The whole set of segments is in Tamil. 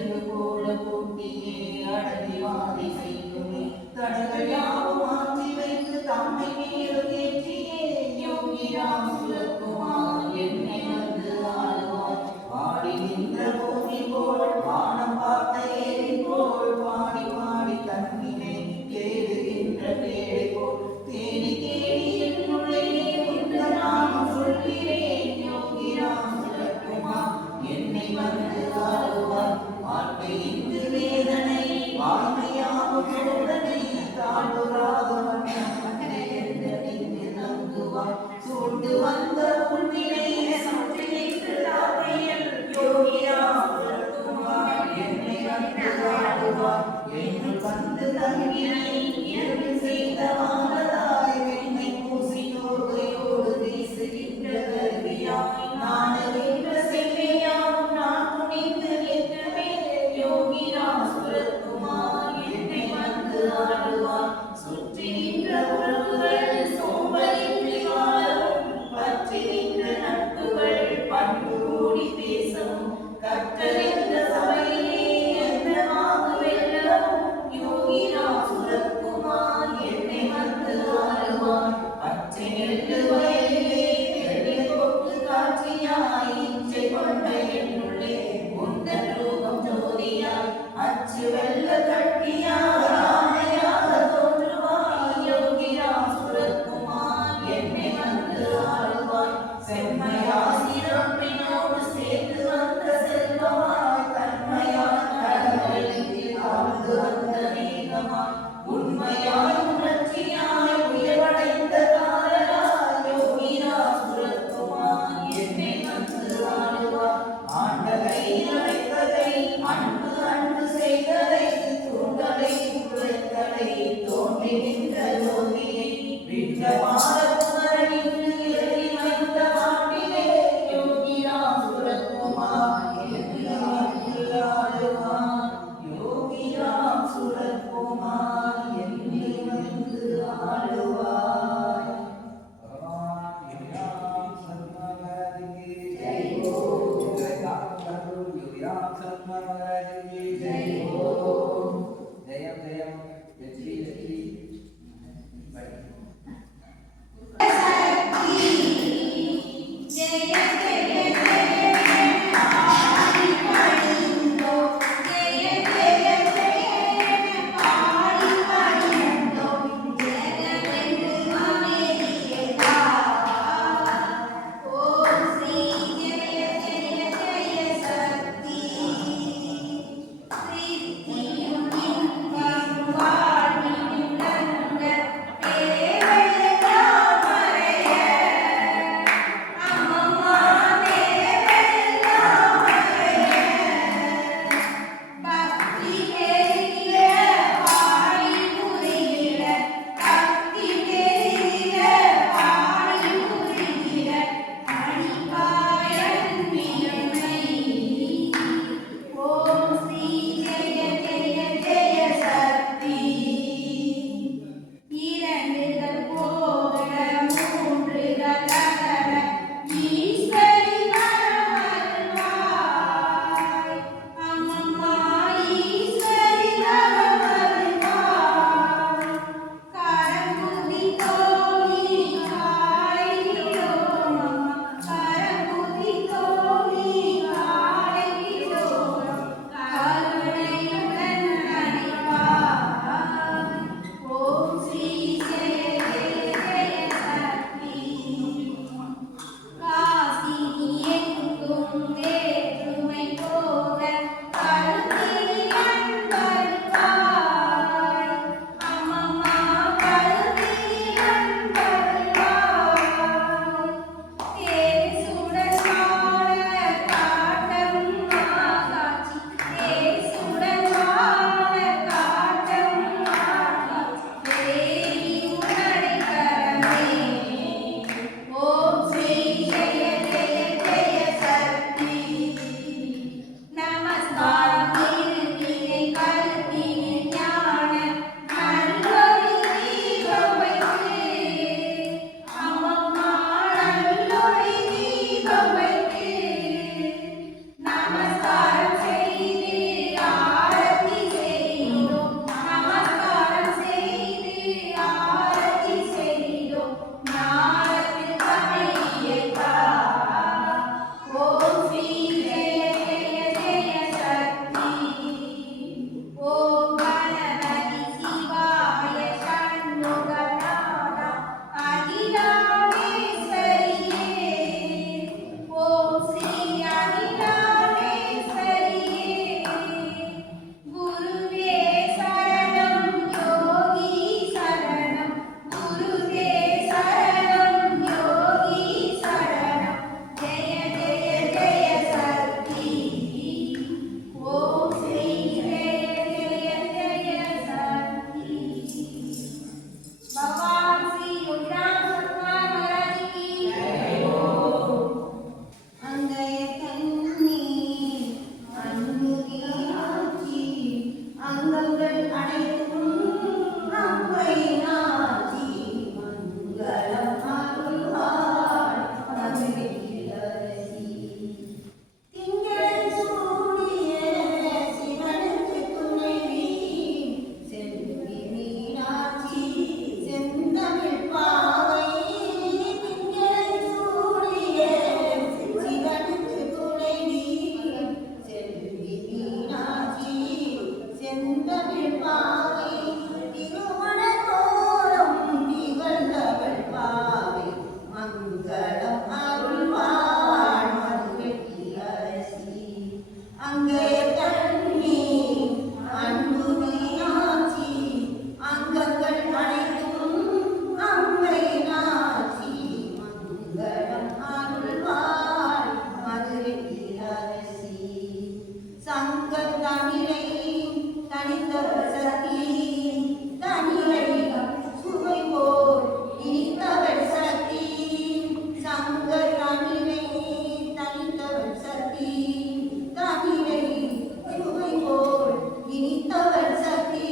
விலங்கு போல பூட்டியே அடங்கிவாதி செய்யுமே தடங்கள் யாவும் மாற்றி வைத்து தம்மை மேலும் ஏற்றியே யோகிராம் சுரத்குமார் என்னை வந்து ஆளுவார் பாடி நின்ற பூமி போல் வானம் பார்த்த ஏரி போல் பாடி பாடி தன்னினை தேடுகின்ற பேழை போல் தேடி தேடி என்னுள்ளே உந்த நாமம் சொல்கிறேன் யோகிராம் சுரத்குமார் என்னை வந்து ஆளுவார் வாழ்க்கை இன்று வேதனை வாழ்மையாகும் சோதனை தாழ்வுராதவன் நம்புவார் சூழ்ந்து வந்த உன்னினை சுற்றி நின்று தாக்கையில் யோகிராம் சுரத்குமார் என்னை வந்து ஆளுவார் என்னுள் வந்து தங்கினை இரவில் செய்த வாங்கதாய் என்னை பூசி தோகையோடு வீசுகின்ற கருவியாய் நான் அறிந்த செய்தியாம் நான் துணிந்து நிற்கவே யோகிராம் சுரத்குமார் என்னை வந்து ஆளுவார் சுற்றி நின்ற உறவுகள் சோம்பலின்றி வாழவும் பற்றி நின்ற நட்புகள் பண்பு கூடி பேசவும் கற்றறிந்த சபையிலே என்னவாக வெல்லவும் யோகிராம் சுரத்குமார் என்னை வந்து ஆளுவார் பச்சை நெல்லு வயலிலே வெள்ளை கொக்கு காட்சியாய் இச்சை கொண்ட என்னுள்ளே உந்தன் ரூபம் ஜோதியாய் அச்சு வெள்ள கட்டியாய் ஆணையாக தோன்றுவாய் யோகிராம் சுரத்குமார் என்னை வந்து ஆளுவாய் செம்மையாய் சிறப்பினோடு சேர்த்து வந்த செல்வமாய் தன்மையாய் கடல்களில் ஆழ்ந்து வந்த மேகமாய் உண்மையாய் உணர்ச்சியாய் உயர்வடைந்த காரணாய் யோகிராம் சுரத்குமார் என்னை வந்து ஆளுவார் ஆண்டதை அழைத்ததை அன்பு அன்பு செய்ததை தூண்டலை குறைத்தலை தோன்றி நின்ற ஜோதியை விட்ட பாரகுமரனின்று இறங்கி வைத்த காட்டிலே யோகிராம் சுரத்குமார் என்னை வந்து ஆளுவார் யோகிராம் சுரத்குமார் என்னை வந்து ஆளுவார் Thank you. தமிழை தனித்தவர் சக்தி தமிழை சுவை போல் இனித்தவர் சக்தி சங்க தமிழை தனித்தவர் சக்தி தமிழை சுவை போல் இனித்தவர் சக்தி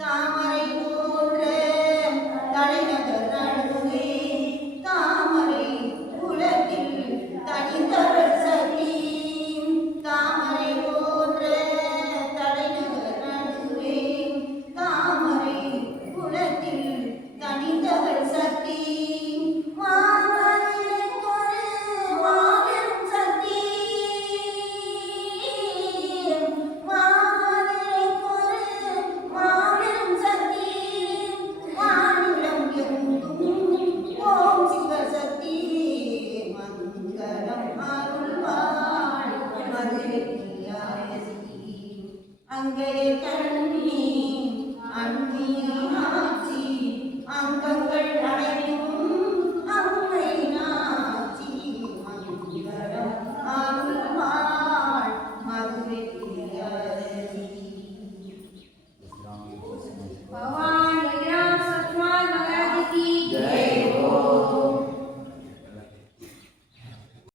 தாமரை போன்ற தலைநகர் நடுவே தாமரை குலத்தில் தனித்தவர் சக்தி தாமரை போன்ற தலைநகர் நடுவே தாமரை குலத்தில் தனித்தவர் சக்தி அங்கே கண்ணி அன்பி ஆட்சி அங்கங்கள் அனைத்தும்